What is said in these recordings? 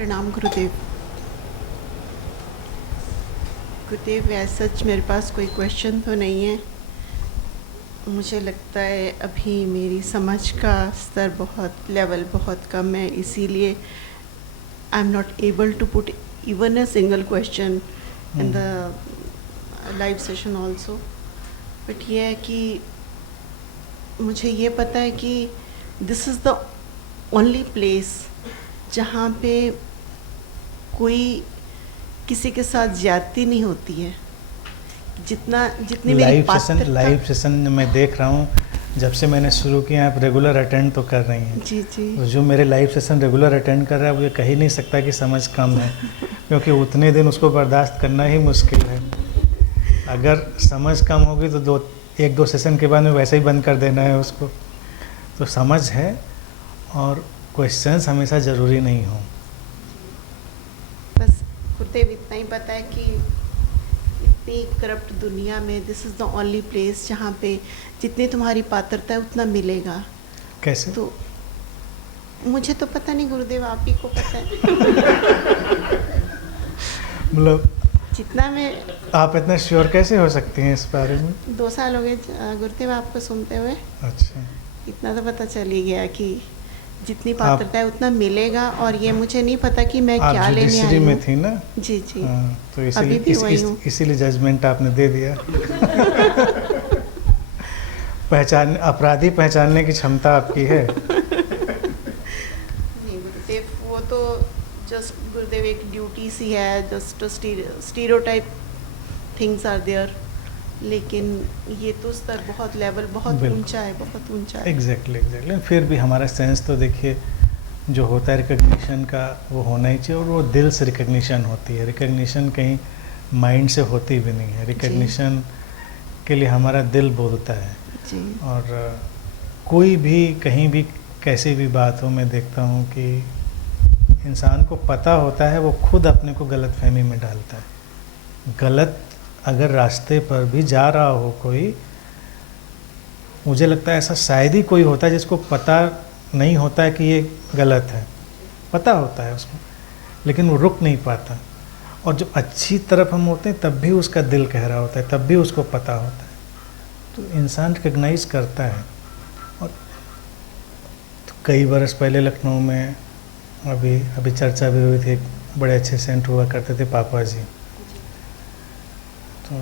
प्रणाम गुरुदेव। गुरुदेव, सच मेरे पास कोई क्वेश्चन तो नहीं है। मुझे लगता है अभी मेरी समझ का स्तर लेवल बहुत कम है, इसीलिए I am not able to put even a single question in the live session also. But ये है कि मुझे ये पता है कि this is the only place जहाँ पे कोई किसी के साथ ज्यादती नहीं होती है। जितनी मेरी लाइव सेशन मैं देख रहा हूँ, जब से मैंने शुरू किया आप रेगुलर अटेंड तो कर रही हैं। जी जी। जो मेरे लाइव सेशन रेगुलर अटेंड कर रहा है वो ये कह ही नहीं सकता कि समझ कम है, क्योंकि उतने दिन उसको बर्दाश्त करना ही मुश्किल है। अगर समझ कम होगी तो एक दो सेशन के बाद में वैसे ही बंद कर देना है उसको। तो समझ है और क्वेश्चंस हमेशा ज़रूरी नहीं हो। बस गुरुदेव इतना ही पता है कि इतनी करप्ट दुनिया में this is the only place जहाँ पे जितनी तुम्हारी पात्रता है उतना मिलेगा। कैसे? तो मुझे तो पता नहीं गुरुदेव, आप ही को पता है। मतलब जितना मैं आप इतना श्योर कैसे हो सकती हैं इस बारे में? 2 साल हो गए गुरुदेव आपको सुनते हुए। अच्छा, इतना तो पता चल ही गया कि जितनी पात्रता है उतना मिलेगा। और ये मुझे नहीं पता कि मैं क्या लेने आई हूँ। में थी ना? जी जी। तो इसीलिए जजमेंट आपने दे दिया। अपराधी पहचानने की क्षमता आपकी है। नहीं गुरुदेव, वो तो जस्ट गुरुदेव एक ड्यूटी सी है, just stereotype things are there. लेकिन ये तो स्तर लेवल बहुत ऊंचा है, बहुत ऊंचा है। एग्जैक्टली। फिर भी हमारा सेंस तो देखिए जो होता है रिकग्निशन का, वो होना ही चाहिए। और वो दिल से रिकग्निशन होती है। रिकग्निशन कहीं माइंड से होती भी नहीं है। रिकग्निशन के लिए हमारा दिल बोलता है जी। और कोई भी कहीं भी कैसी भी बात हो, मैं देखता हूँ कि इंसान को पता होता है, वो खुद अपने को गलतफहमी में डालता है। गलत अगर रास्ते पर भी जा रहा हो कोई, मुझे लगता है ऐसा शायद ही कोई होता है जिसको पता नहीं होता है कि ये गलत है। पता होता है उसको, लेकिन वो रुक नहीं पाता। और जब अच्छी तरफ हम होते हैं तब भी उसका दिल कह रहा होता है, तब भी उसको पता होता है। तो इंसान रिकग्नाइज करता है। और तो कई बरस पहले लखनऊ में अभी चर्चा भी हुई थी, बड़े अच्छे सेंट हुआ करते थे पापा जी। तो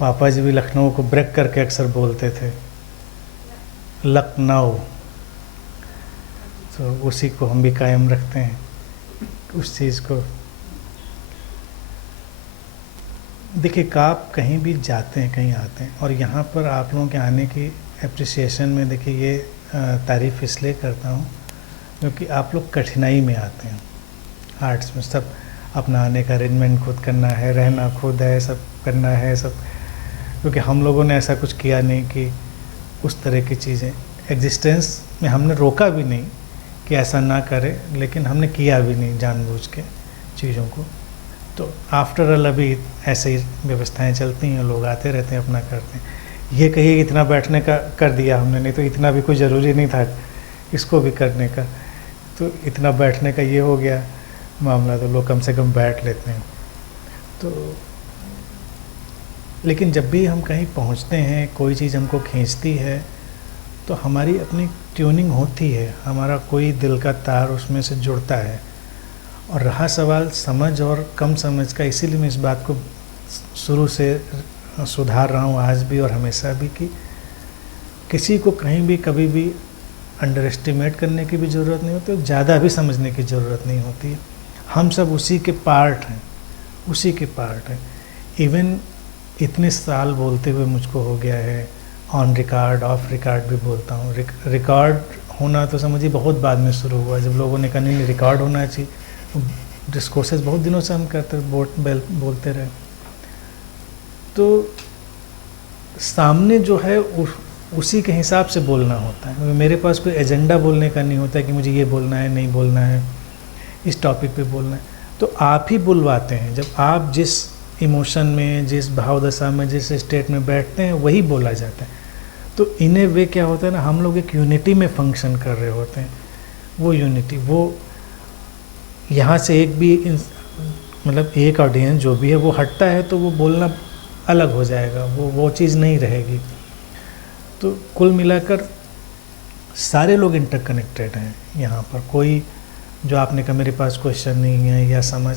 पापा जी भी लखनऊ को ब्रेक करके अक्सर बोलते थे, लखनऊ। तो उसी को हम भी कायम रखते हैं, उस चीज़ को। देखिए, आप कहीं भी जाते हैं, कहीं आते हैं, और यहाँ पर आप लोगों के आने की एप्रिसिएशन में देखिए ये तारीफ़ इसलिए करता हूँ क्योंकि आप लोग कठिनाई में आते हैं। आर्ट्स में सब अपना आने का अरेंजमेंट खुद करना है, रहना खुद है, सब करना है सब। क्योंकि हम लोगों ने ऐसा कुछ किया नहीं कि उस तरह की चीज़ें एग्जिस्टेंस में हमने रोका भी नहीं कि ऐसा ना करें, लेकिन हमने किया भी नहीं जानबूझ के चीज़ों को। तो आफ्टर ऑल अभी ऐसे ही व्यवस्थाएं चलती हैं, लोग आते रहते हैं, अपना करते हैं। ये कहिए इतना बैठने का कर दिया हमने, नहीं तो इतना भी कोई ज़रूरी नहीं था इसको भी करने का। तो इतना बैठने का ये हो गया मामला, तो लोग कम से कम बैठ लेते हैं। तो लेकिन जब भी हम कहीं पहुंचते हैं, कोई चीज़ हमको खींचती है, तो हमारी अपनी ट्यूनिंग होती है, हमारा कोई दिल का तार उसमें से जुड़ता है। और रहा सवाल समझ और कम समझ का, इसीलिए मैं इस बात को शुरू से सुधार रहा हूँ आज भी और हमेशा भी, कि किसी को कहीं भी कभी भी अंडर एस्टिमेट करने की भी ज़रूरत नहीं होती और ज़्यादा भी समझने की ज़रूरत नहीं होती है। हम सब उसी के पार्ट हैं, उसी के पार्ट हैं। इवन इतने साल बोलते हुए मुझको हो गया है, ऑन रिकॉर्ड ऑफ रिकॉर्ड भी बोलता हूँ। रिकॉर्ड होना तो समझिए बहुत बाद में शुरू हुआ, जब लोगों ने कहा नहीं रिकॉर्ड होना चाहिए। डिस्कोर्सेस बहुत दिनों से हम करते बोलते रहे। तो सामने जो है उसी के हिसाब से बोलना होता है। मेरे पास कोई एजेंडा बोलने का नहीं होता है कि मुझे ये बोलना है, नहीं बोलना है, इस टॉपिक पे बोलना है। तो आप ही बुलवाते हैं। जब आप जिस इमोशन में, जिस भाव दशा में, जिस स्टेट में बैठते हैं, वही बोला जाता है। तो इन ए वे क्या होता है ना, हम लोग एक यूनिटी में फंक्शन कर रहे होते हैं। वो यूनिटी, वो यहाँ से एक भी मतलब एक ऑडियंस जो भी है वो हटता है तो वो बोलना अलग हो जाएगा, वो चीज़ नहीं रहेगी। तो कुल मिलाकर सारे लोग इंटरकनेक्टेड हैं यहाँ पर। कोई जो आपने कहा मेरे पास क्वेश्चन नहीं है या समझ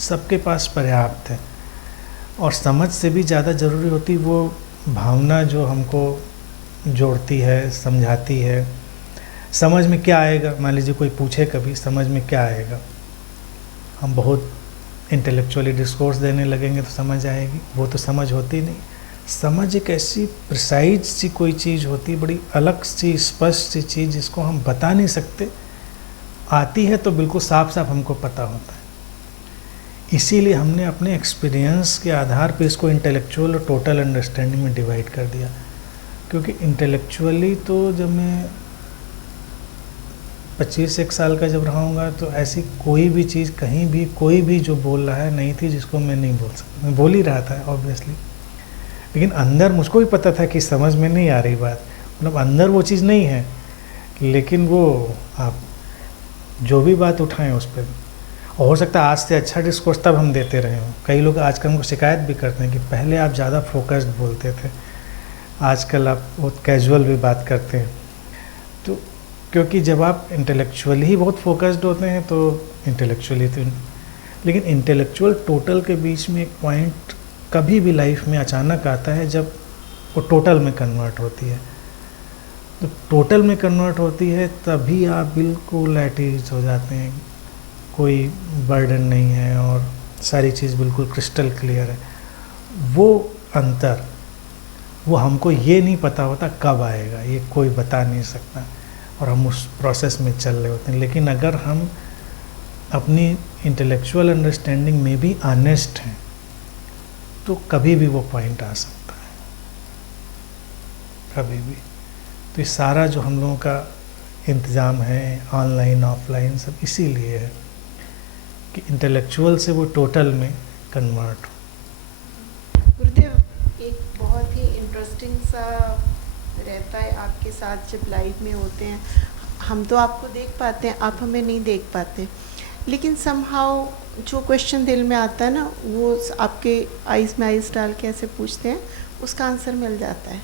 सबके पास पर्याप्त है। और समझ से भी ज़्यादा ज़रूरी होती वो भावना जो हमको जोड़ती है, समझाती है। समझ में क्या आएगा, मान लीजिए कोई पूछे कभी समझ में क्या आएगा, हम बहुत इंटेलेक्चुअली डिस्कोर्स देने लगेंगे तो समझ आएगी, वो तो समझ होती नहीं। समझ एक ऐसी प्रिसाइज सी कोई चीज़ होती, बड़ी अलग सी स्पष्ट सी चीज़ जिसको हम बता नहीं सकते, आती है तो बिल्कुल साफ साफ हमको पता होता है। इसीलिए हमने अपने एक्सपीरियंस के आधार पे इसको इंटेलेक्चुअल और टोटल अंडरस्टैंडिंग में डिवाइड कर दिया। क्योंकि इंटेलेक्चुअली तो जब मैं 25-1 साल का जब रहूँगा तो ऐसी कोई भी चीज़ कहीं भी कोई भी जो बोल रहा है नहीं थी जिसको मैं नहीं बोल सकता। मैं बोल ही रहा था ऑब्वियसली, लेकिन अंदर मुझको भी पता था कि समझ में नहीं आ रही बात, मतलब अंदर वो चीज़ नहीं है, लेकिन वो आप जो भी बात उठाएं उस पर, और हो सकता है आज से अच्छा डिस्कोर्स तब हम देते रहे हों। कई लोग आजकल हमको शिकायत भी करते हैं कि पहले आप ज़्यादा फोकस्ड बोलते थे, आजकल आप बहुत कैजुअल भी बात करते हैं। तो क्योंकि जब आप इंटेलेक्चुअली ही बहुत फोकस्ड होते हैं तो इंटेलेक्चुअली तो, लेकिन इंटेलेक्चुअल टोटल के बीच में एक पॉइंट कभी भी लाइफ में अचानक आता है जब वो टोटल में कन्वर्ट होती है। तो टोटल में कन्वर्ट होती है तभी आप बिल्कुल एट ईज हो जाते हैं, कोई बर्डन नहीं है और सारी चीज़ बिल्कुल क्रिस्टल क्लियर है। वो अंतर वो हमको ये नहीं पता होता कब आएगा, ये कोई बता नहीं सकता, और हम उस प्रोसेस में चल रहे होते हैं। लेकिन अगर हम अपनी इंटेलेक्चुअल अंडरस्टैंडिंग में भी ऑनेस्ट हैं तो कभी भी वो पॉइंट आ सकता है, कभी भी। तो ये सारा जो हम लोगों का इंतज़ाम है ऑनलाइन ऑफलाइन सब इसीलिए है कि इंटेलेक्चुअल से वो टोटल में कन्वर्ट हो। गुरुदेव, एक बहुत ही इंटरेस्टिंग सा रहता है आपके साथ जब लाइव में होते हैं। हम तो आपको देख पाते हैं, आप हमें नहीं देख पाते, लेकिन समहाउ जो क्वेश्चन दिल में आता है ना वो आपके आइज़ में आइज़ डाल के ऐसे पूछते हैं, उसका आंसर मिल जाता है।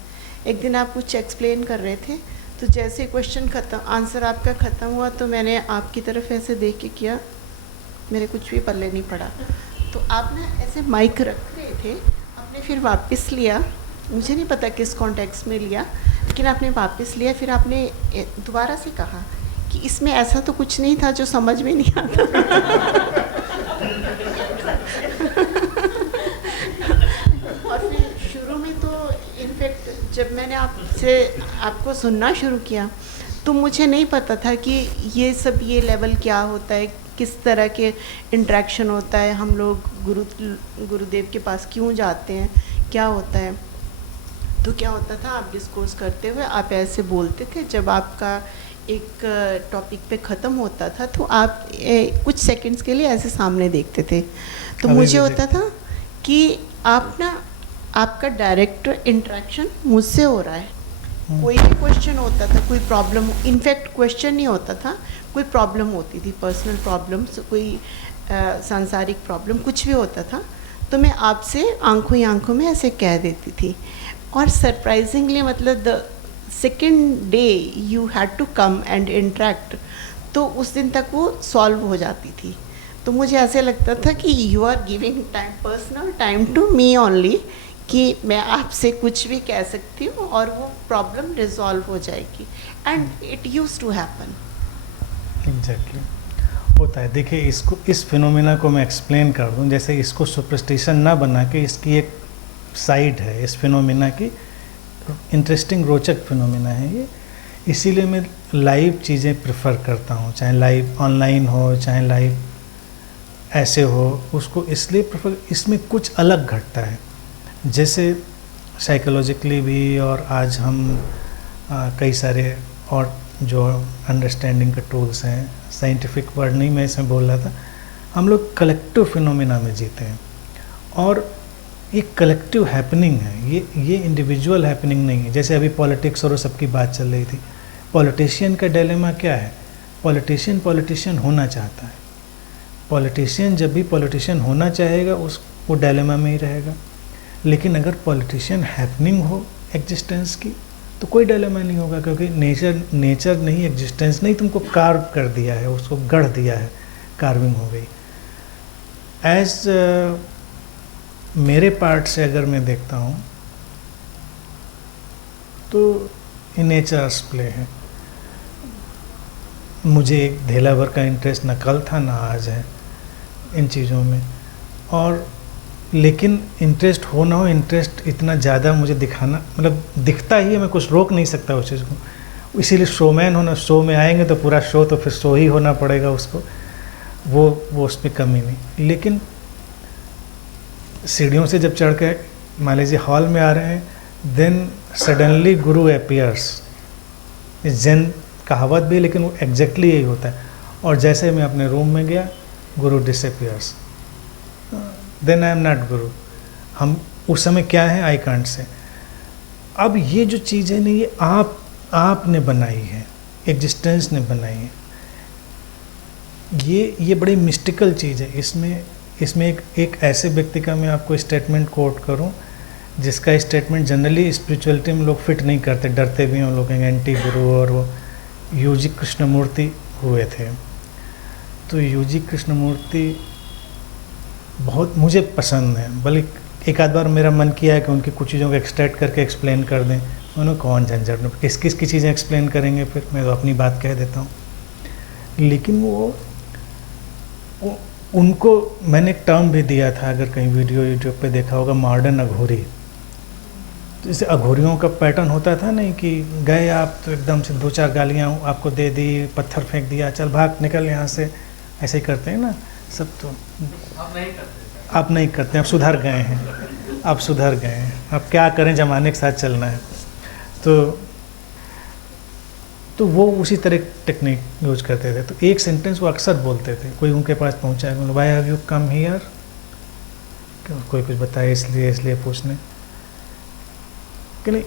एक दिन आप कुछ एक्सप्लेन कर रहे थे तो जैसे क्वेश्चन ख़त्म, आंसर आपका ख़त्म हुआ तो मैंने आपकी तरफ ऐसे देख के किया, मेरे कुछ भी पल्ले नहीं पड़ा। तो आप ना ऐसे माइक रख रहे थे, आपने फिर वापस लिया, मुझे नहीं पता किस कॉन्टेक्स्ट में लिया, लेकिन आपने वापस लिया, फिर आपने दोबारा से कहा कि इसमें ऐसा तो कुछ नहीं था जो समझ में नहीं आता। और फिर शुरू में तो इनफैक्ट जब मैंने आपको सुनना शुरू किया तो मुझे नहीं पता था कि ये सब ये लेवल क्या होता है, किस तरह के इंटरेक्शन होता है, हम लोग गुरुदेव के पास क्यों जाते हैं, क्या होता है। तो क्या होता था, आप डिस्कोर्स करते हुए आप ऐसे बोलते थे, जब आपका एक टॉपिक पे ख़त्म होता था तो आप कुछ सेकंड्स के लिए ऐसे सामने देखते थे। तो मुझे होता था कि आप ना, आपका डायरेक्ट इंटरेक्शन मुझसे हो रहा है। कोई भी क्वेश्चन होता था, कोई प्रॉब्लम, इनफैक्ट क्वेश्चन नहीं होता था, कोई प्रॉब्लम होती थी, पर्सनल प्रॉब्लम्स, कोई सांसारिक प्रॉब्लम, कुछ भी होता था तो मैं आपसे आंखों ही आंखों में ऐसे कह देती थी। और सरप्राइजिंगली मतलब the second day you had to come and interact, तो उस दिन तक वो सॉल्व हो जाती थी। तो मुझे ऐसे लगता था कि you are giving time, personal time to me only, कि मैं आपसे कुछ भी कह सकती हूँ और वो प्रॉब्लम रिजॉल्व हो जाएगी। And it used to happen. Exactly होता है। देखिए, इसको, इस फिनोमेना को मैं एक्सप्लेन कर दूँ, जैसे इसको सुपरस्टिशन ना बना के, इसकी एक साइड है इस फिनोमेना की, इंटरेस्टिंग रोचक फिनोमेना है ये। इसीलिए मैं लाइव चीज़ें प्रेफर करता हूँ, चाहे लाइव ऑनलाइन हो चाहे लाइव ऐसे हो, उसको इसलिए प्रेफर, इसमें कुछ अलग घटता है। जैसे साइकोलॉजिकली भी, और आज हम कई सारे और जो अंडरस्टैंडिंग के टूल्स हैं, साइंटिफिक वर्ड नहीं मैं इसमें बोल रहा था, हम लोग कलेक्टिव फिनोमेना में जीते हैं। और ये कलेक्टिव हैपनिंग है, ये इंडिविजुअल हैपनिंग नहीं है। जैसे अभी पॉलिटिक्स और सबकी बात चल रही थी, पॉलिटिशियन का डिलेमा क्या है, पॉलिटिशियन पॉलिटिशियन होना चाहता है। पॉलिटिशियन जब भी पॉलिटिशियन होना चाहेगा वो डायलेमा में ही रहेगा। लेकिन अगर पॉलिटिशियन हैपनिंग हो एग्जिस्टेंस की तो कोई डायलेमा नहीं होगा, क्योंकि नेचर नहीं, एग्जिस्टेंस नहीं, तुमको कार्व कर दिया है, उसको गढ़ दिया है, कार्विंग हो गई। मेरे पार्ट से अगर मैं देखता हूँ तो नेचर्स प्ले है। मुझे एक धेला भर का इंटरेस्ट न कल था ना आज है इन चीज़ों में, और लेकिन इंटरेस्ट हो ना हो, इंटरेस्ट इतना ज़्यादा मुझे दिखाना, मतलब दिखता ही है, मैं कुछ रोक नहीं सकता उस चीज़ को। इसीलिए शोमैन होना, शो में आएंगे तो पूरा शो तो फिर शो ही होना पड़ेगा उसको, वो उस पर कमी नहीं। लेकिन सीढ़ियों से जब चढ़ के मान लीजिए हॉल में आ रहे हैं, देन सडनली गुरु अपीयर्स। जैन कहावत भी, लेकिन वो एग्जैक्टली यही होता है। और जैसे मैं अपने रूम में गया, guru disappears, then I am not guru. हम उस समय क्या है, आई कांट से। अब ये जो चीज़ है ना, ये आपने बनाई है, एग्जिस्टेंस ने बनाई है। ये बड़ी मिस्टिकल चीज़ है। इसमें एक ऐसे व्यक्ति का मैं आपको स्टेटमेंट कोट करूं, जिसका स्टेटमेंट जनरली स्पिरिचुअलिटी में लोग फिट नहीं करते, डरते भी हैं लोग, एंटी गुरु। और वो यूजी कृष्णमूर्ति हुए थे। तो यूजी कृष्णमूर्ति बहुत मुझे पसंद है, बल्कि एक आध बार मेरा मन किया है कि उनकी कुछ चीज़ों को एक्सट्रैक्ट करके एक्सप्लेन कर दें। उन्होंने कौन झंझट में किस की चीज़ें एक्सप्लेन करेंगे, फिर मैं तो अपनी बात कह देता हूँ। लेकिन वो उनको मैंने एक टर्म भी दिया था, अगर कहीं वीडियो यूट्यूब पे देखा होगा, मॉडर्न अघोरी। तो जैसे अघोरियों का पैटर्न होता था नहीं कि गए आप तो एकदम से 2-4 गालियाँ आपको दे दी, पत्थर फेंक दिया, चल भाग निकल यहाँ से, ऐसे ही करते हैं ना सब। तो आप नहीं करते, आप सुधर गए हैं, आप सुधर गए हैं, आप क्या करें, ज़माने के साथ चलना है। तो वो उसी तरह टेक्निक यूज करते थे। तो एक सेंटेंस वो अक्सर बोलते थे, कोई उनके पास पहुंचा है, why have you come here, कोई कुछ बताए इसलिए पूछने कि नहीं,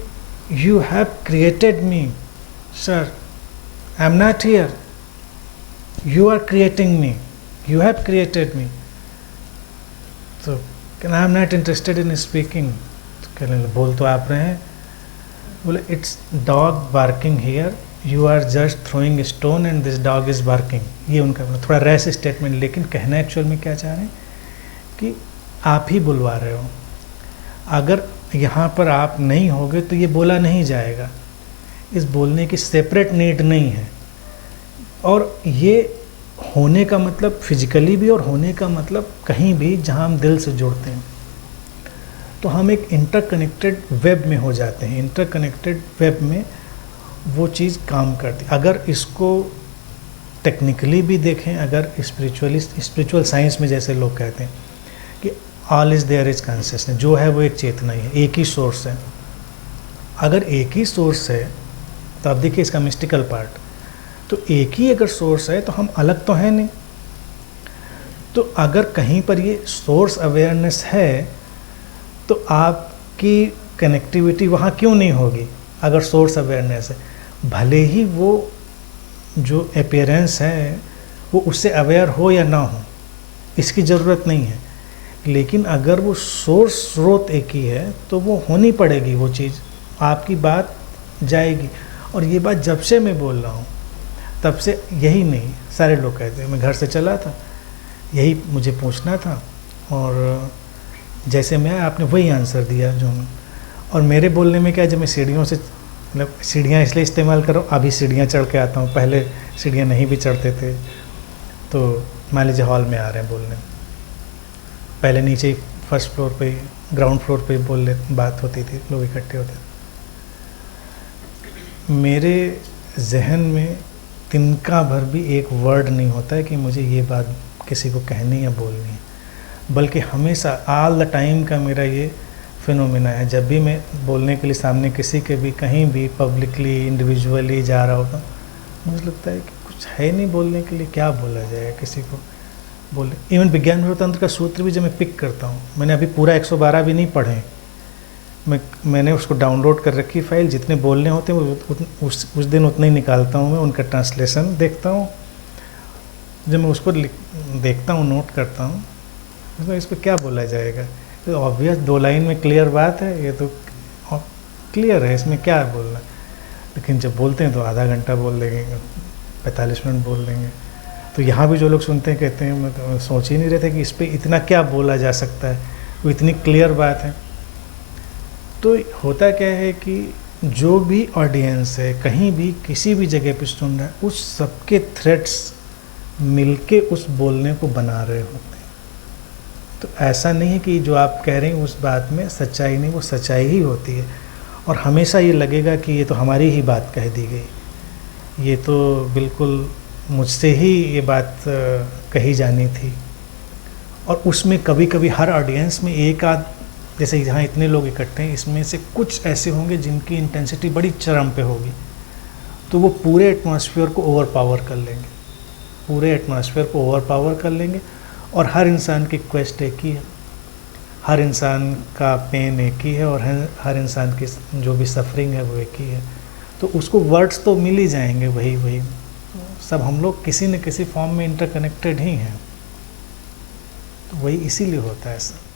you have created me sir, I am not here, you are creating me, you have created me. तो I am not interested in speaking. तो कहने बोल तो आप रहे हैं, बोले it's dog barking here, you are just throwing stone and this dog is barking. ये उनका थोड़ा रैश स्टेटमेंट, लेकिन कहना एक्चुअल में क्या चाह रहे हैं कि आप ही बुलवा रहे हो। अगर यहाँ पर आप नहीं होगे तो ये बोला नहीं जाएगा। इस बोलने की सेपरेट नीड नहीं है। और ये होने का मतलब फिजिकली भी, और होने का मतलब कहीं भी जहाँ हम दिल से जुड़ते हैं, तो हम एक इंटरकनेक्टेड वेब में हो जाते हैं। इंटरकनेक्टेड वेब में वो चीज़ काम करती। अगर इसको टेक्निकली भी देखें, अगर स्पिरिचुअल साइंस में जैसे लोग कहते हैं कि all is there is consciousness, जो है वो एक चेतना ही है, एक ही सोर्स है। अगर एक ही सोर्स है तो आप देखिए इसका मिस्टिकल पार्ट, तो एक ही अगर सोर्स है तो हम अलग तो हैं नहीं। तो अगर कहीं पर ये सोर्स अवेयरनेस है तो आपकी कनेक्टिविटी वहाँ क्यों नहीं होगी? अगर सोर्स अवेयरनेस है, भले ही वो जो अपीयरेंस है वो उससे अवेयर हो या ना हो, इसकी ज़रूरत नहीं है। लेकिन अगर वो सोर्स स्रोत एक ही है तो वो होनी पड़ेगी, वो चीज़ आपकी बात जाएगी। और ये बात जब से मैं बोल रहा हूँ तब से यही नहीं, सारे लोग कहते हैं। मैं घर से चला था, यही मुझे पूछना था, और जैसे मैं आया आपने वही आंसर दिया जो मैं। और मेरे बोलने में क्या है, जब मैं सीढ़ियों से, मतलब सीढ़ियाँ इसलिए इस्तेमाल कर रहा हूँ, अभी सीढ़ियाँ चढ़ के आता हूँ, पहले सीढ़ियाँ नहीं भी चढ़ते थे। तो मान लीजिए हॉल में आ रहे हैं बोलने, पहले नीचे ही फर्स्ट फ्लोर पे, ग्राउंड फ्लोर पे बात होती थी, लोग इकट्ठे होते थे। मेरे जहन में तिनका भर भी एक वर्ड नहीं होता है कि मुझे ये बात किसी को कहनी या बोलनी है, बल्कि हमेशा ऑल द टाइम का मेरा ये फिनोमेना है। जब भी मैं बोलने के लिए सामने किसी के भी, कहीं भी पब्लिकली, इंडिविजुअली जा रहा होता, मुझे लगता है कि कुछ है नहीं बोलने के लिए, क्या बोला जाए किसी को बोले। इवन विज्ञान तंत्र का सूत्र भी जब मैं पिक करता हूँ, मैंने अभी पूरा 112 भी नहीं पढ़े, मैंने उसको डाउनलोड कर रखी फाइल, जितने बोलने होते हैं उस दिन उतने ही निकालता हूँ मैं, उनका ट्रांसलेशन देखता हूँ। जब मैं उसको देखता हूँ, नोट करता हूँ, तो इस पर क्या बोला जाएगा, तो ऑब्वियस 2 लाइन में क्लियर बात है, ये तो क्लियर है, इसमें क्या बोलना। लेकिन जब बोलते हैं तो आधा घंटा बोल देंगे, 45 मिनट बोल देंगे। तो यहाँ भी जो लोग सुनते हैं कहते हैं मैं तो सोच ही नहीं रहे थे कि इस पर इतना क्या बोला जा सकता है, वो इतनी क्लियर बात है। तो होता क्या है कि जो भी ऑडियंस है, कहीं भी किसी भी जगह पे सुन रहा है, उस सबके थ्रेड्स मिलके उस बोलने को बना रहे होते हैं। तो ऐसा नहीं है कि जो आप कह रहे हैं उस बात में सच्चाई नहीं, वो सच्चाई ही होती है। और हमेशा ये लगेगा कि ये तो हमारी ही बात कह दी गई, ये तो बिल्कुल मुझसे ही ये बात कही जानी थी। और उसमें कभी कभी हर ऑडियंस में एक आध, जैसे यहाँ इतने लोग इकट्ठे हैं, इसमें से कुछ ऐसे होंगे जिनकी इंटेंसिटी बड़ी चरम पे होगी, तो वो पूरे एटमॉस्फेयर को ओवर पावर कर लेंगे, पूरे एटमॉस्फेयर को ओवर पावर कर लेंगे। और हर इंसान की क्वेस्ट एक ही है, हर इंसान का पेन एक ही है, और हर इंसान की जो भी सफरिंग है वो एक ही है। तो उसको वर्ड्स तो मिल ही जाएंगे, वही सब हम लोग किसी न किसी फॉर्म में इंटरकनेक्टेड ही हैं। तो वही इसीलिए होता है ऐसा।